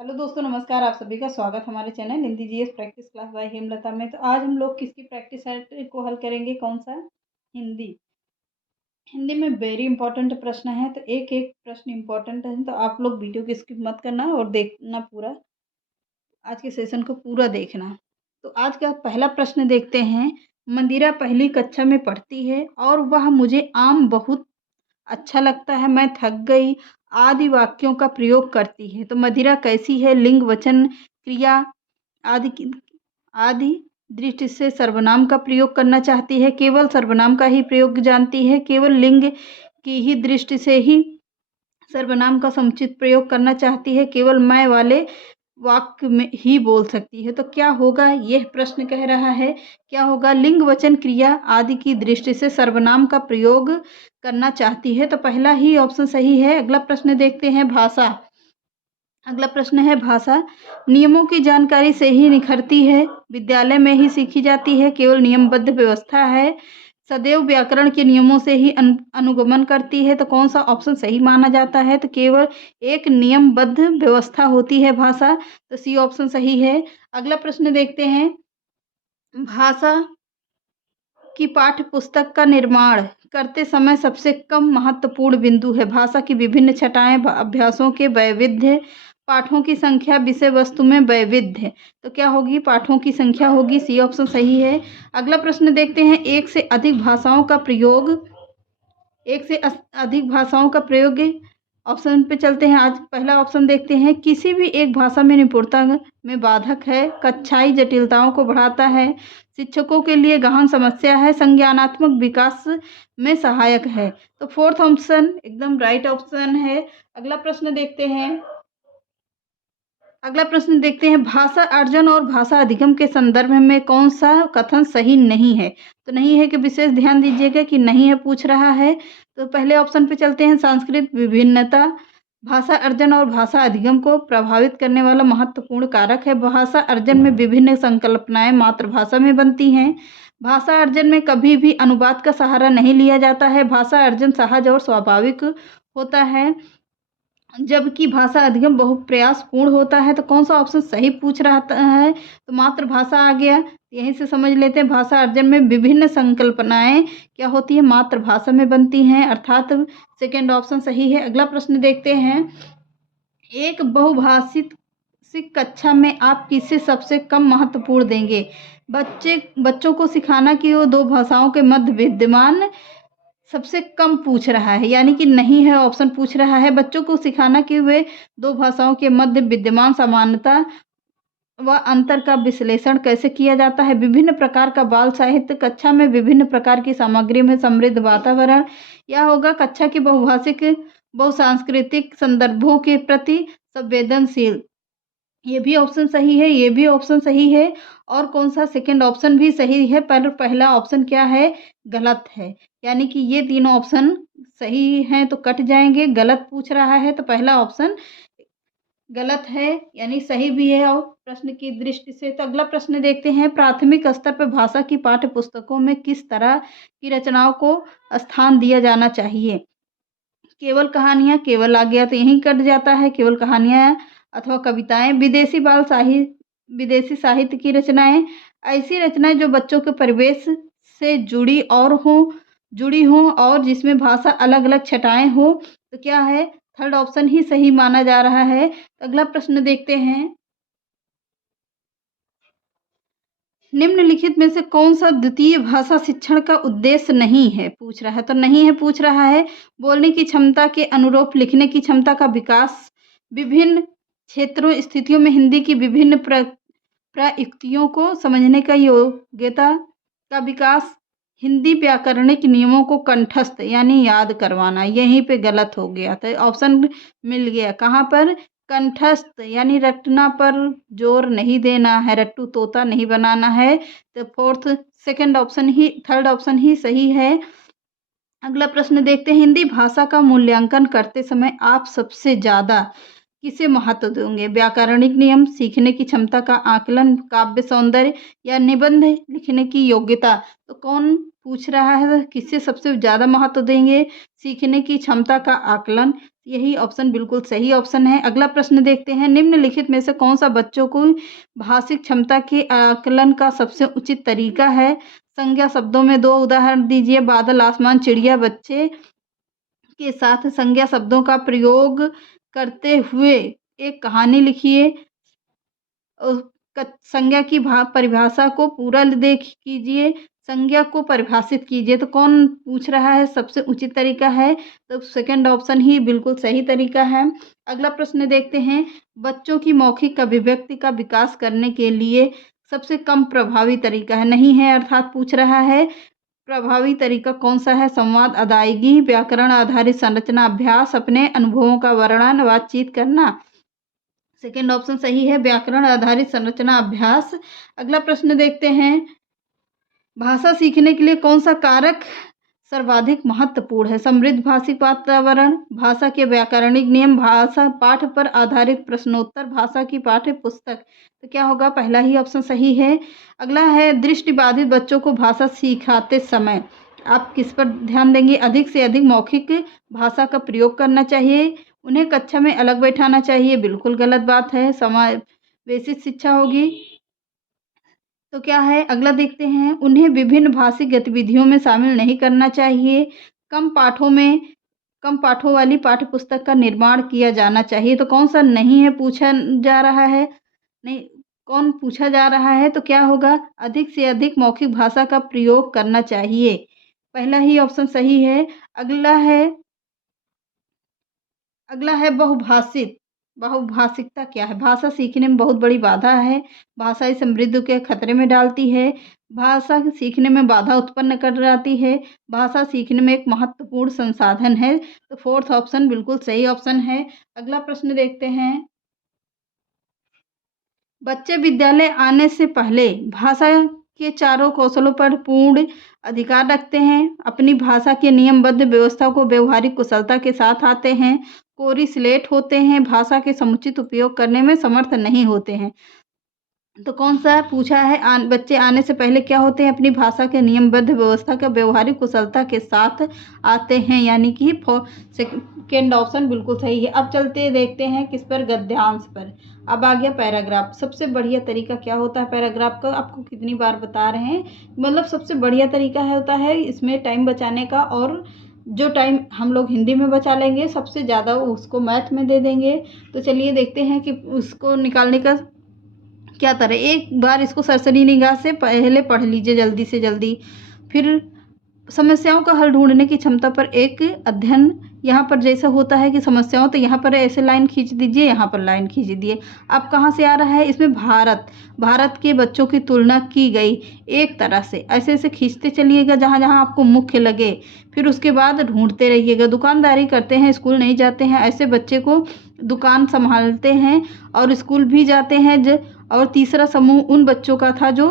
Hello दोस्तों, नमस्कार। आप सभी का स्वागत हमारे channel Hindi GS practice class by Hemlata में। तो आज हम लोग किसकी प्रैक्टिस सेट को हल करेंगे? कौन सा? हिंदी। हिंदी में वेरी इंपॉर्टेंट प्रश्न है, तो एक एक प्रश्न इंपॉर्टेंट है, तो आप लोग वीडियो को स्किप मत करना और देखना पूरा। आज के सेशन को पूरा देखना। तो आज का पहला प्रश्न देखते हैं। मंदिरा पहली कक्षा में पढ़ती है और वह मुझे आम बहुत अच्छा लगता है, मैं थक गई आदि वाक्यों का प्रयोग करती है। तो मदिरा कैसी है? लिंग, वचन, क्रिया आदि की आदि दृष्टि से सर्वनाम का प्रयोग करना चाहती है, केवल सर्वनाम का ही प्रयोग जानती है, केवल लिंग की ही दृष्टि से ही सर्वनाम का समुचित प्रयोग करना चाहती है, केवल मैं वाले वाक्य में ही बोल सकती है। तो क्या होगा? यह प्रश्न कह रहा है क्या होगा? लिंग, वचन, क्रिया आदि की दृष्टि से सर्वनाम का प्रयोग करना चाहती है। तो पहला ही ऑप्शन सही है। अगला प्रश्न देखते हैं। भाषा। अगला प्रश्न है भाषा। नियमों की जानकारी से ही निखरती है, विद्यालय में ही सीखी जाती है, केवल नियमबद्ध व्यवस्था है, सदैव व्याकरण के नियमों से ही अनुगमन करती है। तो कौन सा ऑप्शन सही माना जाता है? तो केवल एक नियमबद्ध व्यवस्था होती है भाषा। तो सी ऑप्शन सही है। अगला प्रश्न देखते हैं। भाषा की पाठ्य पुस्तक का निर्माण करते समय सबसे कम महत्वपूर्ण बिंदु है। भाषा की विभिन्न छटाएं, अभ्यासों के वैविध्य, पाठों की संख्या, विषय वस्तु में वैविध्य। तो क्या होगी? पाठों की संख्या होगी। सी ऑप्शन सही है। अगला प्रश्न देखते हैं। एक से अधिक भाषाओं का प्रयोग ऑप्शन पे चलते हैं। आज पहला ऑप्शन देखते हैं। किसी भी एक भाषा में निपुणता में बाधक है, कक्षाई जटिलताओं को बढ़ाता है, शिक्षकों के लिए गहन समस्या है, संज्ञानात्मक विकास में सहायक है। तो फोर्थ ऑप्शन एकदम राइट ऑप्शन है। अगला प्रश्न देखते हैं। भाषा अर्जन और भाषा अधिगम के संदर्भ में कौन सा कथन सही नहीं है? तो नहीं है कि विशेष ध्यान दीजिएगा कि नहीं है पूछ रहा है। तो पहले ऑप्शन पे चलते हैं। सांस्कृतिक विभिन्नता भाषा अर्जन और भाषा अधिगम को प्रभावित करने वाला महत्वपूर्ण कारक है। भाषा अर्जन में विभिन्न संकल्पनाएं मातृभाषा में बनती हैं। भाषा अर्जन में कभी भी अनुवाद का सहारा नहीं लिया जाता है। भाषा अर्जन सहज और स्वाभाविक होता है, जबकि भाषा अधिगम बहुप्रयास पूर्ण होता है। तो कौन सा ऑप्शन सही पूछ रहा है? तो मातृभाषा आ गया। यहीं से समझ लेते हैं। भाषा अर्जन में विभिन्न संकल्पनाएं क्या होती है? मातृभाषा में बनती हैं, अर्थात सेकंड ऑप्शन सही है। अगला प्रश्न देखते हैं। एक बहुभाषिक कक्षा में आप किसे सबसे कम महत्वपूर्ण देंगे? बच्चों को सिखाना कि वो दो भाषाओं के मध्य विद्यमान सबसे कम पूछ रहा है, यानी कि नहीं है ऑप्शन पूछ रहा है। बच्चों को सिखाना कि वे दो भाषाओं के मध्य विद्यमान समानता व अंतर का विश्लेषण कैसे किया जाता है। विभिन्न प्रकार का बाल साहित्य, कक्षा में विभिन्न प्रकार की सामग्री में समृद्ध वातावरण। यह होगा कक्षा की बहुभाषिक बहुसांस्कृतिक संदर्भों के प्रति संवेदनशील। ये भी ऑप्शन सही है, ये भी ऑप्शन सही है। और कौन सा? सेकंड ऑप्शन भी सही है, पर पहला ऑप्शन क्या है? गलत है। यानी कि ये तीनों ऑप्शन सही हैं तो कट जाएंगे। गलत पूछ रहा है तो पहला ऑप्शन गलत है, यानी सही भी है और प्रश्न की दृष्टि से। तो अगला प्रश्न देखते हैं। प्राथमिक स्तर पर भाषा की पाठ्य पुस्तकों में किस तरह की रचनाओं को स्थान दिया जाना चाहिए? केवल कहानियाँ, केवल आ गया तो यहीं कट जाता है। केवल कहानियाँ अथवा कविताएं, विदेशी साहित्य की रचनाएं, ऐसी रचनाएं जो बच्चों के परिवेश से जुड़ी हों और जिसमें भाषा अलग अलग छटाएं हो। तो क्या है? थर्ड ऑप्शन ही सही माना जा रहा है। तो अगला प्रश्न देखते हैं। निम्नलिखित में से कौन सा द्वितीय भाषा शिक्षण का उद्देश्य नहीं है? पूछ रहा है। तो नहीं है पूछ रहा है। बोलने की क्षमता के अनुरूप लिखने की क्षमता का विकास, विभिन्न क्षेत्रों स्थितियों में हिंदी की विभिन्न प्रयुक्तियों को समझने का योग्यता का विकास, हिंदी व्याकरणिक नियमों को कंठस्थ यानी याद करवाना। यहीं पे गलत हो गया। तो ऑप्शन मिल गया कहाँ पर? कंठस्थ यानी रटना पर जोर नहीं देना है, रट्टू तोता नहीं बनाना है। तो थर्ड ऑप्शन ही सही है। अगला प्रश्न देखते हैं। हिंदी भाषा का मूल्यांकन करते समय आप सबसे ज़्यादा किसे महत्व देंगे? व्याकरणिक नियम, सीखने की क्षमता का आकलन, काव्य सौंदर्य या निबंध लिखने की योग्यता। तो कौन पूछ रहा है? किससे सबसे ज़्यादा महत्व देंगे? सीखने की क्षमता का आकलन। यही ऑप्शन बिल्कुल सही ऑप्शन है। अगला प्रश्न देखते हैं, निम्नलिखित में से कौन सा बच्चों को भाषिक क्षमता के आकलन का सबसे उचित तरीका है? संज्ञा शब्दों में 2 उदाहरण दीजिए। बादल, आसमान, चिड़िया। बच्चे के साथ संज्ञा शब्दों का प्रयोग करते हुए एक कहानी लिखिए। संज्ञा की परिभाषा को पूरा देख कीजिए, संज्ञा को परिभाषित कीजिए। तो कौन पूछ रहा है सबसे उचित तरीका है? तो सेकंड ऑप्शन ही बिल्कुल सही तरीका है। अगला प्रश्न देखते हैं, बच्चों की मौखिक अभिव्यक्ति का विकास करने के लिए सबसे कम प्रभावी तरीका है, नहीं है अर्थात पूछ रहा है प्रभावी तरीका कौन सा है? संवाद, अदायगी, व्याकरण आधारित संरचना अभ्यास, अपने अनुभवों का वर्णन, बातचीत करना। सेकेंड ऑप्शन सही है, व्याकरण आधारित संरचना अभ्यास। अगला प्रश्न देखते हैं, भाषा सीखने के लिए कौन सा कारक सर्वाधिक महत्वपूर्ण है? समृद्ध भाषिक वातावरण, भाषा के व्याकरणिक नियम, भाषा पाठ पर आधारित प्रश्नोत्तर, भाषा की पाठ्य पुस्तक। तो क्या होगा? पहला ही ऑप्शन सही है। अगला है, दृष्टिबाधित बच्चों को भाषा सिखाते समय आप किस पर ध्यान देंगे? अधिक से अधिक मौखिक भाषा का प्रयोग करना चाहिए, उन्हें कक्षा में अलग बैठाना चाहिए। बिल्कुल गलत बात है, समावेशित शिक्षा होगी। तो क्या है? अगला देखते हैं, उन्हें विभिन्न भाषिक गतिविधियों में शामिल नहीं करना चाहिए। कम पाठों वाली पाठ्य पुस्तक का निर्माण किया जाना चाहिए। तो कौन सा नहीं है पूछा जा रहा है? नहीं, कौन पूछा जा रहा है? तो क्या होगा? अधिक से अधिक मौखिक भाषा का प्रयोग करना चाहिए। पहला ही ऑप्शन सही है। अगला है बहुभाषित। बहुभाषिकता क्या है? भाषा सीखने में बहुत बड़ी बाधा है, भाषा समृद्धि के खतरे में डालती है, भाषा सीखने में बाधा उत्पन्न कर जाती है, भाषा सीखने में एक महत्वपूर्ण संसाधन है। तो फोर्थ ऑप्शन बिल्कुल सही ऑप्शन है। अगला प्रश्न देखते हैं, बच्चे विद्यालय आने से पहले भाषा के चारों कौशलों पर पूर्ण अधिकार रखते हैं, अपनी भाषा के नियमबद्ध व्यवस्था को व्यवहारिक कुशलता के साथ आते हैं, कोरी स्लेट होते हैं, भाषा के समुचित उपयोग करने में समर्थ नहीं होते हैं। तो कौन सा पूछा है? बच्चे आने से पहले क्या होते हैं? अपनी भाषा के नियमबद्ध व्यवस्था का व्यवहारिक कुशलता के साथ आते हैं, यानी कि सेकेंड ऑप्शन बिल्कुल सही है। अब चलते देखते हैं किस पर? गद्यांश पर। अब आ गया पैराग्राफ। सबसे बढ़िया तरीका क्या होता है पैराग्राफ का? आपको कितनी बार बता रहे हैं, मतलब सबसे बढ़िया तरीका होता है इसमें टाइम बचाने का, और जो टाइम हम लोग हिंदी में बचा लेंगे सबसे ज़्यादा उसको मैथ में दे देंगे। तो चलिए देखते हैं कि उसको निकालने का क्या तरह। एक बार इसको सरसरी निगाह से पहले पढ़ लीजिए जल्दी से जल्दी, फिर समस्याओं का हल ढूंढने की क्षमता पर एक अध्ययन। यहाँ पर जैसा होता है कि समस्याओं, तो यहाँ पर ऐसे लाइन खींच दीजिए, यहाँ पर लाइन खींच दिए। अब कहाँ से आ रहा है? इसमें भारत के बच्चों की तुलना की गई। एक तरह से ऐसे ऐसे खींचते चलिएगा जहाँ जहाँ आपको मुख्य लगे, फिर उसके बाद ढूंढते रहिएगा। दुकानदारी करते हैं, स्कूल नहीं जाते हैं, ऐसे बच्चे को दुकान संभालते हैं और स्कूल भी जाते हैं। और तीसरा समूह उन बच्चों का था जो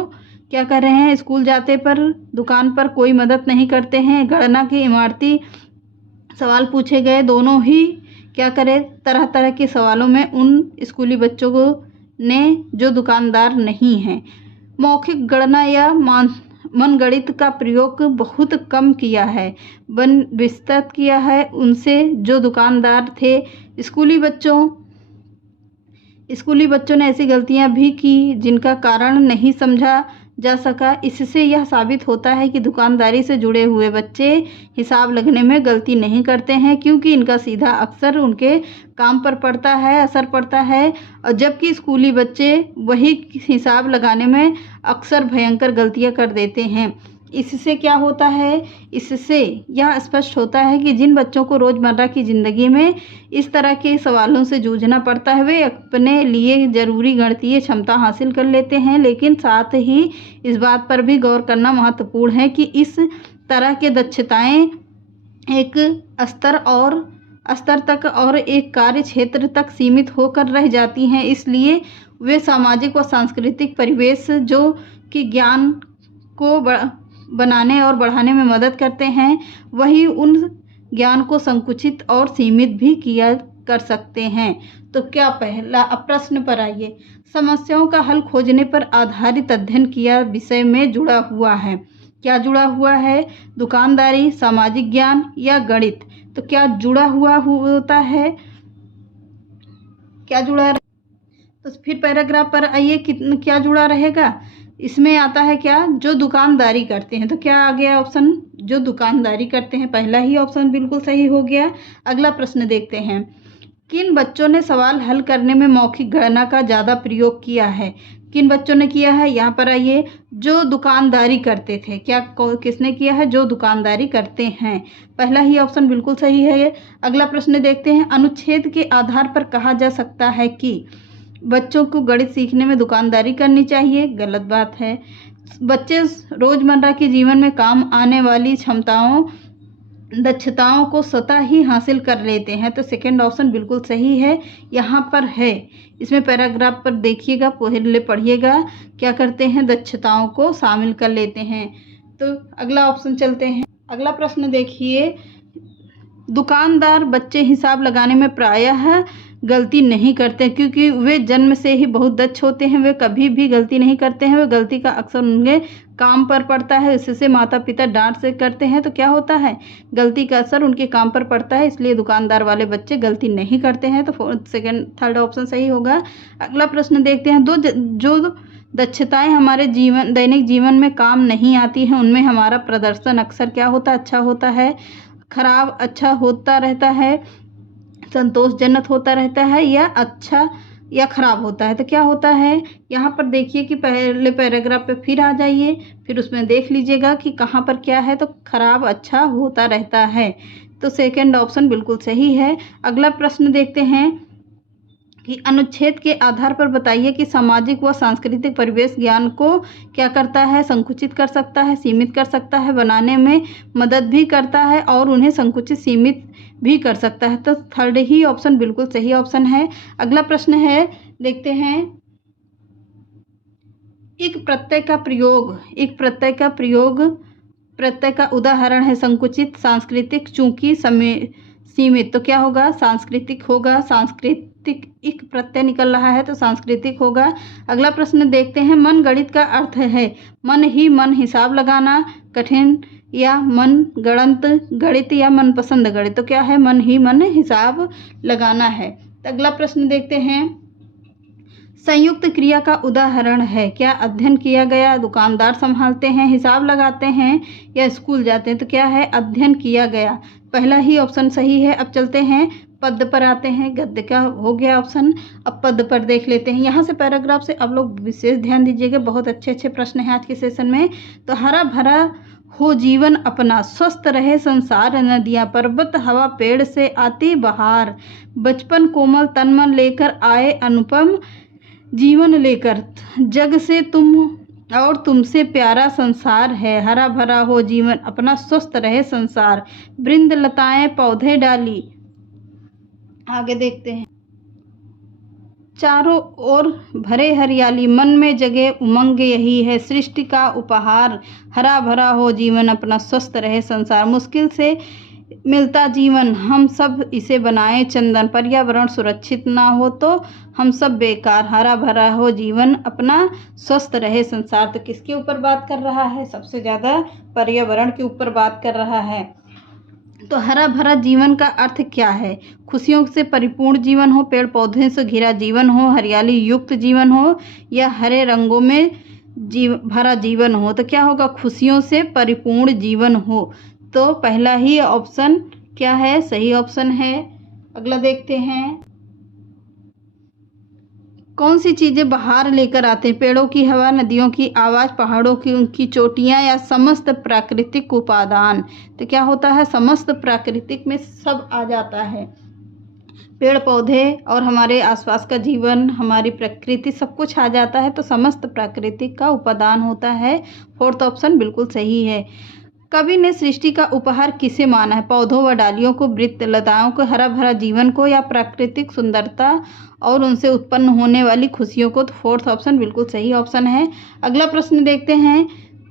क्या कर रहे हैं? स्कूल जाते पर दुकान पर कोई मदद नहीं करते हैं। गणना के इमारती सवाल पूछे गए, दोनों ही क्या करें? तरह तरह के सवालों में उन स्कूली बच्चों को ने जो दुकानदार नहीं हैं। मौखिक गणना या मनगणित का प्रयोग बहुत कम किया है, विस्तृत किया है उनसे जो दुकानदार थे। स्कूली बच्चों ने ऐसी गलतियां भी की जिनका कारण नहीं समझा जा सका। इससे यह साबित होता है कि दुकानदारी से जुड़े हुए बच्चे हिसाब लगने में गलती नहीं करते हैं, क्योंकि इनका सीधा अक्सर उनके काम पर पड़ता है, असर पड़ता है, और जबकि स्कूली बच्चे वही हिसाब लगाने में अक्सर भयंकर गलतियां कर देते हैं। इससे क्या होता है? इससे यह स्पष्ट होता है कि जिन बच्चों को रोज़मर्रा की ज़िंदगी में इस तरह के सवालों से जूझना पड़ता है, वे अपने लिए ज़रूरी गणितीय क्षमता हासिल कर लेते हैं, लेकिन साथ ही इस बात पर भी गौर करना महत्वपूर्ण है कि इस तरह के दक्षताएं एक स्तर तक और एक कार्य क्षेत्र तक सीमित होकर रह जाती हैं। इसलिए वे सामाजिक व सांस्कृतिक परिवेश जो कि ज्ञान को बनाने और बढ़ाने में मदद करते हैं, वही उन ज्ञान को संकुचित और सीमित भी किया कर सकते हैं। तो क्या पहला? अब प्रश्न पर आइए। समस्याओं का हल खोजने पर आधारित अध्ययन किया विषय में जुड़ा हुआ है। क्या जुड़ा हुआ है? दुकानदारी, सामाजिक ज्ञान या गणित? तो क्या जुड़ा हुआ होता है, क्या जुड़ा, तो फिर पैराग्राफ पर आइए, क्या जुड़ा रहेगा। इसमें आता है क्या, जो दुकानदारी करते हैं। तो क्या आ गया ऑप्शन, जो दुकानदारी करते हैं, पहला ही ऑप्शन बिल्कुल सही हो गया। अगला प्रश्न देखते हैं, किन बच्चों ने सवाल हल करने में मौखिक गणना का ज़्यादा प्रयोग किया है। किन बच्चों ने किया है, यहाँ पर आइए, जो दुकानदारी करते थे। क्या किसने किया है, जो दुकानदारी करते हैं, पहला ही ऑप्शन बिल्कुल सही है। अगला प्रश्न देखते हैं, अनुच्छेद के आधार पर कहा जा सकता है कि बच्चों को गणित सीखने में दुकानदारी करनी चाहिए। गलत बात है। बच्चे रोजमर्रा के जीवन में काम आने वाली दक्षताओं को स्वतः ही हासिल कर लेते हैं। तो सेकंड ऑप्शन बिल्कुल सही है, यहाँ पर है। इसमें पैराग्राफ पर देखिएगा, पहले पढ़िएगा, क्या करते हैं, दक्षताओं को शामिल कर लेते हैं। तो अगला ऑप्शन चलते हैं। अगला प्रश्न देखिए, दुकानदार बच्चे हिसाब लगाने में प्रायः गलती नहीं करते क्योंकि वे जन्म से ही बहुत दक्ष होते हैं। वे कभी भी गलती नहीं करते हैं। वे गलती का अक्सर उनके काम पर पड़ता है, इससे माता पिता डांट से करते हैं। तो क्या होता है, गलती का असर उनके काम पर पड़ता है, इसलिए दुकानदार वाले बच्चे गलती नहीं करते हैं। तो थर्ड ऑप्शन सही होगा। अगला प्रश्न देखते हैं, जो दक्षताएं हमारे दैनिक जीवन में काम नहीं आती हैं, उनमें हमारा प्रदर्शन अक्सर क्या होता है, अच्छा होता है, खराब, अच्छा होता रहता है, संतोषजनक होता रहता है, या अच्छा या खराब होता है। तो क्या होता है, यहाँ पर देखिए कि पहले पैराग्राफ पे फिर आ जाइए, फिर उसमें देख लीजिएगा कि कहाँ पर क्या है। तो खराब अच्छा होता रहता है। तो सेकंड ऑप्शन बिल्कुल सही है। अगला प्रश्न देखते हैं कि अनुच्छेद के आधार पर बताइए कि सामाजिक व सांस्कृतिक परिवेश ज्ञान को क्या करता है, संकुचित कर सकता है, सीमित कर सकता है, बनाने में मदद भी करता है और उन्हें संकुचित सीमित भी कर सकता है। तो थर्ड ही ऑप्शन बिल्कुल सही ऑप्शन है। अगला प्रश्न है, देखते हैं, एक प्रत्यय का उदाहरण है संकुचित, सांस्कृतिक, चूंकि सीमित। तो क्या होगा, सांस्कृतिक होगा। सांस्कृतिक एक प्रत्यय निकल रहा है तो सांस्कृतिक होगा। अगला प्रश्न देखते हैं, मन गणित का अर्थ है मन ही मन, हिसाब लगाना, कठिन या मन गणित या मनपसंद गणित। तो क्या है, मन ही मन, हिसाब लगाना है। तो अगला प्रश्न देखते हैं, संयुक्त क्रिया का उदाहरण है। क्या अध्ययन किया गया, दुकानदार संभालते हैं, हिसाब लगाते हैं या स्कूल जाते हैं। तो क्या है, अध्ययन किया गया, पहला ही ऑप्शन सही है। अब चलते हैं पद पर आते हैं, गद्य का हो गया ऑप्शन। अब पद पर देख लेते हैं। यहाँ से पैराग्राफ से आप लोग विशेष ध्यान दीजिएगा, बहुत अच्छे अच्छे प्रश्न हैं आज के सेशन में। तो हरा भरा हो जीवन अपना, स्वस्थ रहे संसार, नदियाँ पर्वत हवा पेड़ से आती बहार, बचपन कोमल तन मन लेकर आए अनुपम जीवन लेकर, जग से तुम और तुमसे प्यारा संसार है, हरा भरा हो जीवन अपना, स्वस्थ रहे संसार, वृंद लताएं पौधे डाली। आगे देखते हैं, चारों ओर भरे हरियाली, मन में जगे उमंग यही है, सृष्टि का उपहार, हरा भरा हो जीवन अपना, स्वस्थ रहे संसार, मुश्किल से मिलता जीवन हम सब इसे बनाए चंदन, पर्यावरण सुरक्षित ना हो तो हम सब बेकार, हरा भरा हो जीवन अपना, स्वस्थ रहे संसार। तो किसके ऊपर बात कर रहा है, सबसे ज़्यादा पर्यावरण के ऊपर बात कर रहा है। तो हरा भरा जीवन का अर्थ क्या है, खुशियों से परिपूर्ण जीवन हो, पेड़ पौधे से घिरा जीवन हो, हरियाली युक्त जीवन हो, या हरे रंगों में भरा जीवन हो। तो क्या होगा, खुशियों से परिपूर्ण जीवन हो। तो पहला ही ऑप्शन क्या है, सही ऑप्शन है। अगला देखते हैं, कौन सी चीज़ें बाहर लेकर आते हैं, पेड़ों की हवा, नदियों की आवाज़, पहाड़ों की उनकी चोटियाँ, या समस्त प्राकृतिक उपादान। तो क्या होता है, समस्त प्राकृतिक में सब आ जाता है, पेड़ पौधे और हमारे आसपास का जीवन, हमारी प्रकृति, सब कुछ आ जाता है। तो समस्त प्राकृतिक का उपादान होता है। फोर्थ ऑप्शन बिल्कुल सही है। कवि ने सृष्टि का उपहार किसे माना है, पौधों व डालियों को, वृत्त लताओं को, हरा भरा जीवन को, या प्राकृतिक सुंदरता और उनसे उत्पन्न होने वाली खुशियों को। तो फोर्थ ऑप्शन बिल्कुल सही ऑप्शन है। अगला प्रश्न देखते हैं,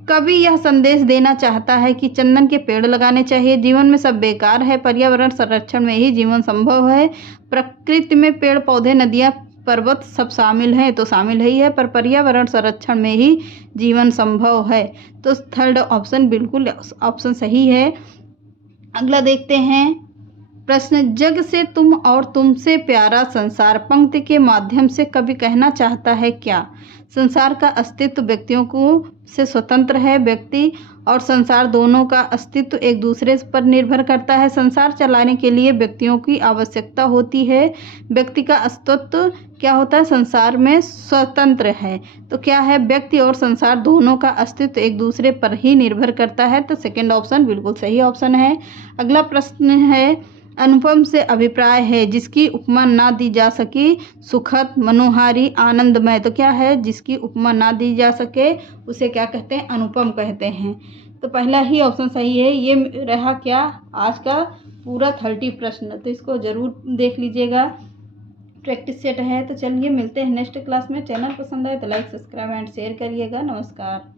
कवि यह संदेश देना चाहता है कि चंदन के पेड़ लगाने चाहिए, जीवन में सब बेकार है, पर्यावरण संरक्षण में ही जीवन संभव है, प्रकृति में पेड़ पौधे नदियाँ पर्वत सब शामिल हैं, तो शामिल ही है, पर पर्यावरण संरक्षण में ही जीवन संभव है। तो थर्ड ऑप्शन बिल्कुल ऑप्शन सही है। अगला देखते हैं, प्रश्न, जग से तुम और तुमसे प्यारा संसार पंक्ति के माध्यम से कवि कहना चाहता है क्या? संसार का अस्तित्व व्यक्तियों को से स्वतंत्र है। व्यक्ति और संसार दोनों का अस्तित्व एक दूसरे पर निर्भर करता है। संसार चलाने के लिए व्यक्तियों की आवश्यकता होती है। व्यक्ति का अस्तित्व क्या होता है? संसार में स्वतंत्र है। तो क्या है? व्यक्ति और संसार दोनों का अस्तित्व एक दूसरे पर ही निर्भर करता है। तो सेकंड ऑप्शन बिल्कुल सही ऑप्शन है। अगला प्रश्न है, अनुपम से अभिप्राय है जिसकी उपमा ना दी जा सके, सुखद, मनोहारी, आनंदमय। तो क्या है? जिसकी उपमा ना दी जा सके उसे क्या कहते हैं? अनुपम कहते हैं। तो पहला ही ऑप्शन सही है। ये रहा क्या? आज का पूरा 30 प्रश्न। तो इसको ज़रूर देख लीजिएगा, प्रैक्टिस सेट है। तो चलिए मिलते हैं नेक्स्ट क्लास में। चैनल पसंद आए तो लाइक, सब्सक्राइब एंड शेयर करिएगा। नमस्कार।